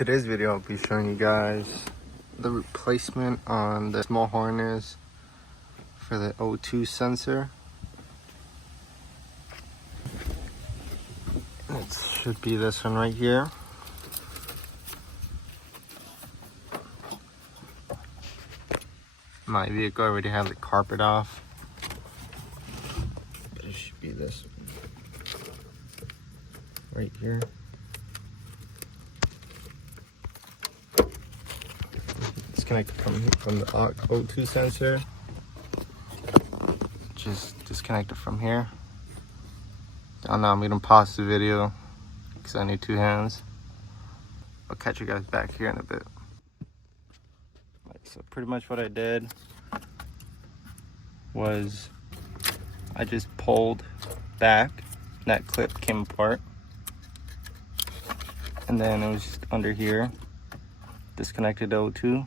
Today's video I'll be showing you guys the replacement on the small harness for the O2 sensor. It should be this one right here. My vehicle already has the carpet off, but it should be this one right here. Disconnected from the O2 sensor. Just disconnect it from here. Oh no, I'm gonna pause the video because I need two hands. I'll catch you guys back here in a bit. So pretty much what I did was I just pulled back, that clip came apart, and then it was just under here, disconnected the O2,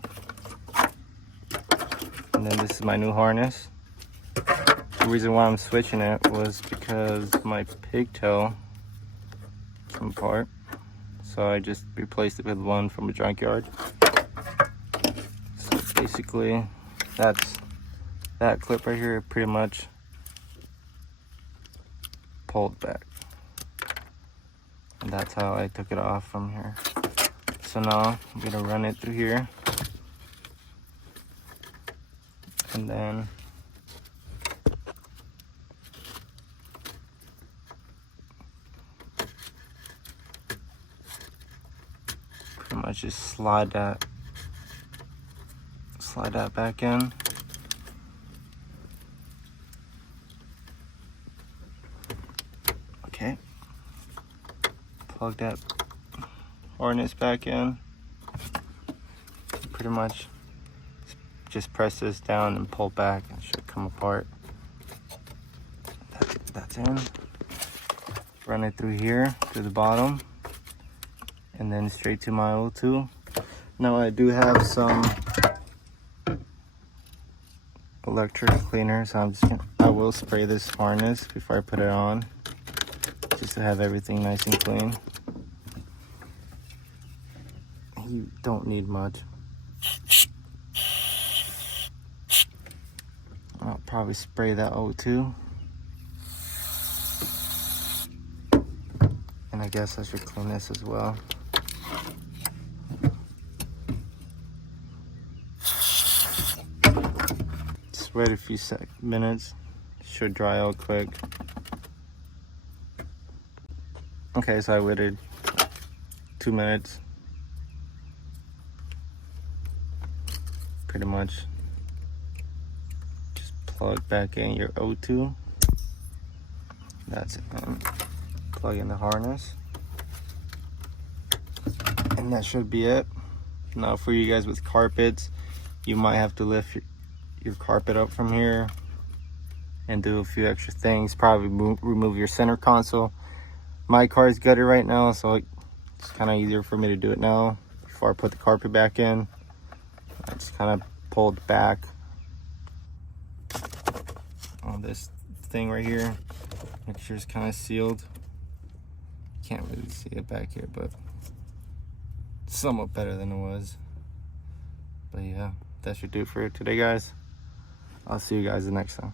and then this is my new harness. The reason why I'm switching it was because my pigtail came apart, so I just replaced it with one from a junkyard. Basically, that's that clip right here, pretty much pulled back, and that's how I took it off from here. So now I'm gonna run it through here, and then pretty much just slide that back in. Okay. Plug that harness back in. Pretty much just press this down and pull back and it should come apart. That's in. Run it through here to the bottom and then straight to my O2. Now I do have some electric cleaner, so I will spray this harness before I put it on, just to have everything nice and clean. You don't need much. I'll probably spray that O2, and I guess I should clean this as well. Wait a few minutes, should dry out quick. Okay, so I waited 2 minutes. Pretty much just plug back in your O2. That's it. Plug in the harness, and that should be it. Now for you guys with carpets, you might have to lift your carpet up from here and do a few extra things. Probably remove your center console. My car is gutted right now, so it's kind of easier for me to do it now before I put the carpet back in. I just kind of pulled back on this thing right here. Make sure it's kind of sealed. Can't really see it back here, but it's somewhat better than it was. But yeah, that should do it for today, guys. I'll see you guys the next time.